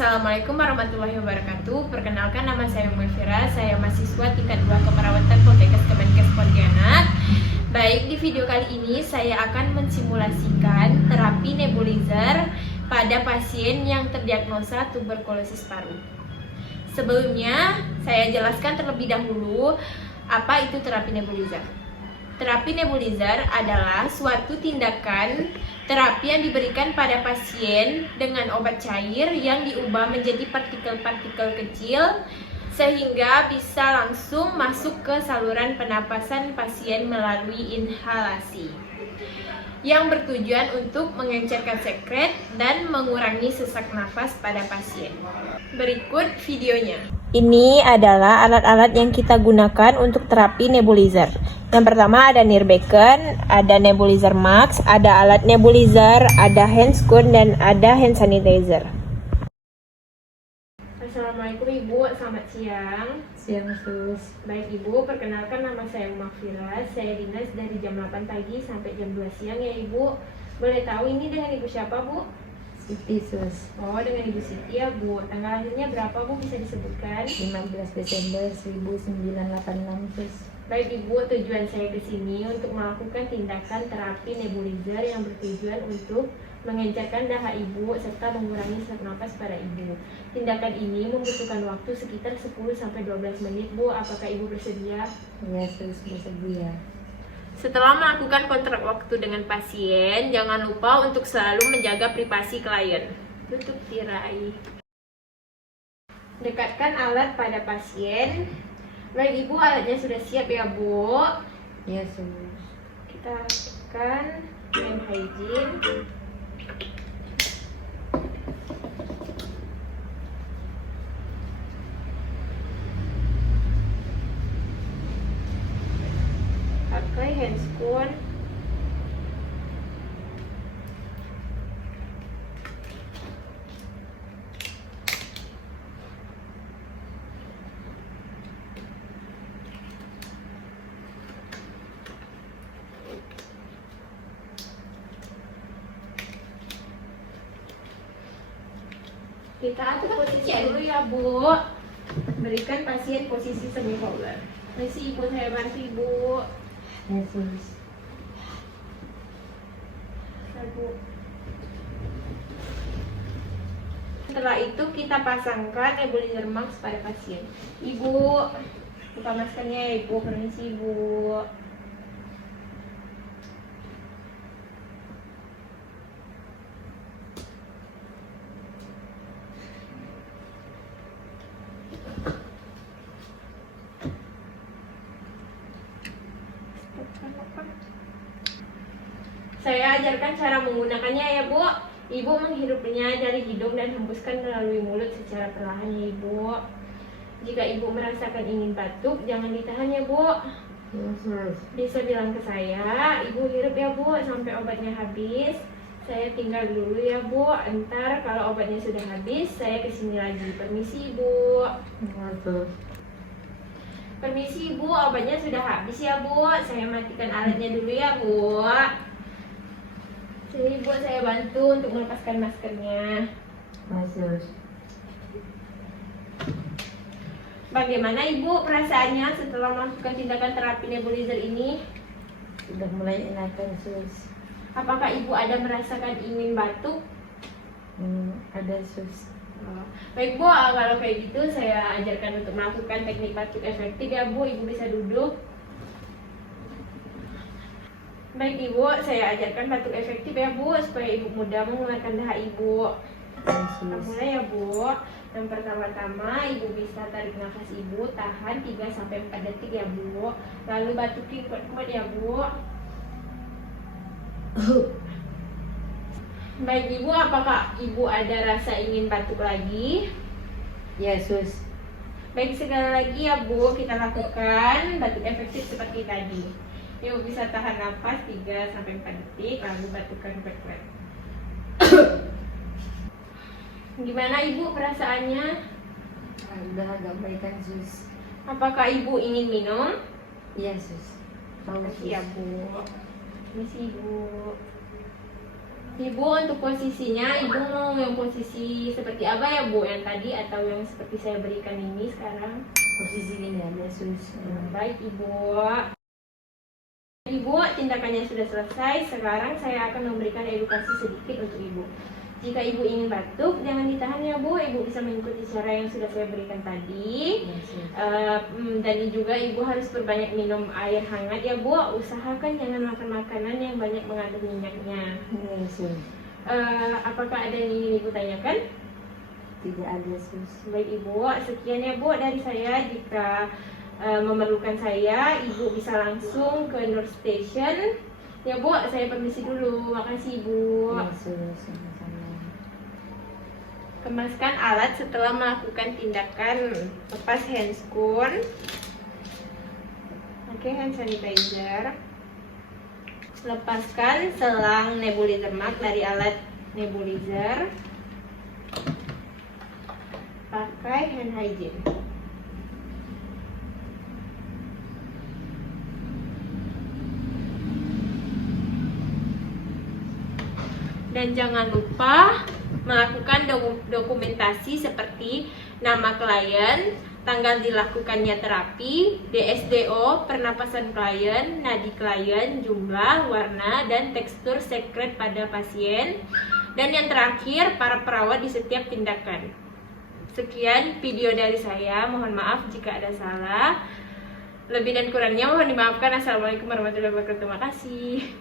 Assalamualaikum warahmatullahi wabarakatuh. Perkenalkan, nama saya Mufira. Saya mahasiswa tingkat 2 keperawatan Poltekkes Kemenkes Pontianak. Baik, di video kali ini saya akan mensimulasikan terapi nebulizer pada pasien yang terdiagnosa tuberkulosis paru. Sebelumnya, saya jelaskan terlebih dahulu apa itu terapi nebulizer. Terapi nebulizer adalah suatu tindakan terapi yang diberikan pada pasien dengan obat cair yang diubah menjadi partikel-partikel kecil sehingga bisa langsung masuk ke saluran pernapasan pasien melalui inhalasi, yang bertujuan untuk mengencerkan sekret dan mengurangi sesak nafas pada pasien. Berikut videonya. Ini adalah alat-alat yang kita gunakan untuk terapi nebulizer. Yang pertama ada Nirbecken, ada nebulizer max, ada alat nebulizer, ada handscoon, dan ada hand sanitizer. Assalamualaikum Ibu, selamat siang. Siang, Sus. Baik Ibu, perkenalkan nama saya Mufira. Saya dinas dari jam 8 pagi sampai jam 2 siang ya Ibu. Boleh tahu ini dengan Ibu siapa Bu? Siti, Sus. Oh, dengan Ibu Siti ya Bu. Tanggal lahirnya berapa Bu, bisa disebutkan? 15 Desember 1986, Sus. Baik Ibu, tujuan saya ke sini untuk melakukan tindakan terapi nebulizer yang bertujuan untuk mengencerkan dahak Ibu serta mengurangi sesak napas pada Ibu. Tindakan ini membutuhkan waktu sekitar 10-12 menit Bu. Apakah Ibu bersedia? Ya, Sus, bersedia. Setelah melakukan kontrak waktu dengan pasien, jangan lupa untuk selalu menjaga privasi klien. Tutup tirai. Dekatkan alat pada pasien. Baik Ibu, alatnya sudah siap ya Bu. Ya, Sus. Kita lakukan hand hygiene. Pakai handscoon. Kita atur posisi dulu ya Bu. Berikan pasien posisi semi fowler. Misi Ibu, saya bantu Ibu. Ya, Sus. Setelah itu kita pasangkan nebulizer max pada pasien. Ibu, buka maskernya ya Ibu. Permisi Ibu. Saya ajarkan cara menggunakannya ya Bu. Ibu menghirupnya dari hidung dan hembuskan melalui mulut secara perlahan ya Ibu. Jika Ibu merasakan ingin batuk, jangan ditahan ya Bu. Ya, Sus. Bisa bilang ke saya, Ibu hirup ya Bu sampai obatnya habis. Saya tinggal dulu ya Bu. Entar kalau obatnya sudah habis, saya kesini lagi. Permisi Ibu. Ya, Sus. Permisi Ibu, obatnya sudah habis ya Bu. Saya matikan alatnya dulu ya Bu. Sini Bu, saya bantu untuk melepaskan maskernya. Ya, Sus. Bagaimana Ibu perasaannya setelah melakukan tindakan terapi nebulizer ini? Sudah mulai enakan, Sus. Apakah Ibu ada merasakan ingin batuk? Ada, Sus. Baik Bu, kalau kayak gitu saya ajarkan untuk melakukan teknik batuk efektif ya Bu. Ibu bisa duduk. Baik Ibu, saya ajarkan batuk efektif ya Bu, supaya Ibu mudah mengeluarkan dahak Ibu. Ya, Kita Sus. mulai ya Bu. Yang pertama-tama Ibu bisa tarik nafas Ibu, tahan 3-4 detik ya Bu. Lalu batukin kuat-kuat ya Bu. Baik Ibu, apakah Ibu ada rasa ingin batuk lagi? Ya, Sus. Baik, sekali lagi ya Bu, kita lakukan batuk efektif seperti tadi. Ibu bisa tahan nafas 3-4 detik, lalu batukkan kuat-kuat. Gimana Ibu perasaannya? Udah agak baikan, Sus. Apakah Ibu ingin minum? Iya, Sus. Tahu, Sus. Iya Bu. Misi Bu. Ibu untuk posisinya, Ibu mau yang posisi seperti apa ya Bu? Yang tadi atau yang seperti saya berikan ini sekarang? Posisi ini ada sus. Baik Ibu. Ibu, tindakannya sudah selesai. Sekarang saya akan memberikan edukasi sedikit untuk Ibu. Jika Ibu ingin batuk, jangan ditahan ya Bu. Ibu bisa mengikuti cara yang sudah saya berikan tadi. Iya, sus. Dan juga Ibu harus berbanyak minum air hangat ya Bu. Usahakan jangan makan makanan yang banyak mengandung minyaknya. Iya, sus. Apakah ada yang ingin Ibu tanyakan? Tidak ada sus. Baik Ibu, sekian ya Bu dari saya. Jika memerlukan saya, Ibu bisa langsung ke Nur Station. Ya Bu, saya permisi dulu. Makasih Ibu. Iya, sus. Sama-sama. Kemaskan alat setelah melakukan tindakan lepas handscoon. Oke, hand sanitizer. Lepaskan selang nebulizer mark dari alat nebulizer. Pakai hand hygiene. Dan jangan lupa melakukan dokumentasi seperti nama klien, tanggal dilakukannya terapi, DSDO, pernapasan klien, nadi klien, jumlah, warna, dan tekstur sekret pada pasien. Dan yang terakhir, para perawat di setiap tindakan. Sekian video dari saya, mohon maaf jika ada salah. Lebih dan kurangnya mohon dimaafkan. Assalamualaikum warahmatullahi wabarakatuh. Terima kasih.